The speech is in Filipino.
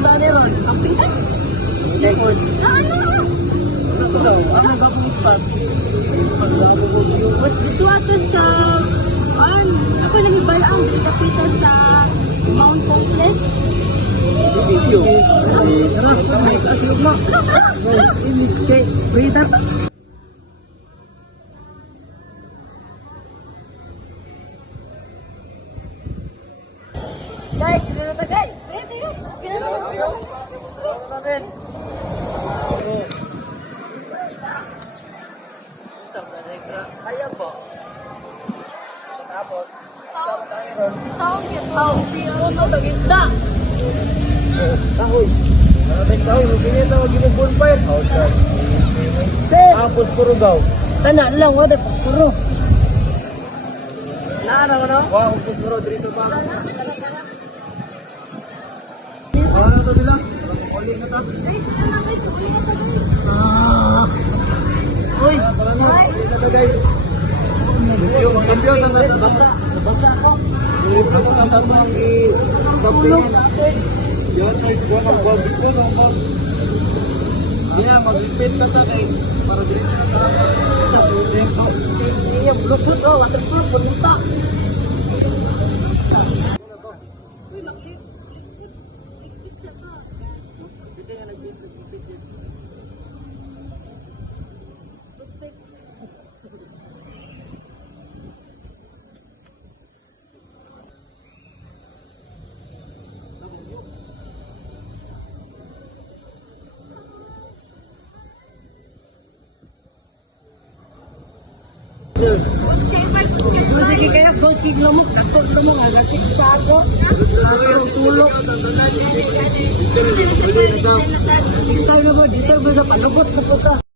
tanda ni Ron. Camping ka? Okay, good. Ano? Ano ko daw? Ano ba pong spot? Pagdabo ko yung... Dito ato sa... ako nag-ibalaan. Dito kapita sa Mount Complex. Video. Tara, may kasilog mo. Mistake. Wait up. Guys, dito na guys. Dito. Kaya po. Tapos, Sound yun. Puso ng isda. kahoy. Maraming kahoy. Hindi na tawag yung bonfire. Tapos puro daw. Tana lang, wala puro. Naana mo na? Wow, puro dito pa. Ano to nila? Uling na to. Guys, ito na guys. Uli na to guys. Uy, wala na. Uling na to guys. Yung computer na to. Basta ako. Yung computer na to ang i-tapingin. Yan ay buwan ang babit ko. Kaya mag-repeat ka sa kay para dito na tayo. Iya, blusot ko. Waterproof, pumunta. Uy, mag-lift. Lift siya ka. Dito nga nag-repeat yun. Sige kaya, go keep mo mo. Ako mo nga, nakit sa ako. Ang tulog. Dito mo, dito mo sa palubot mo po ka.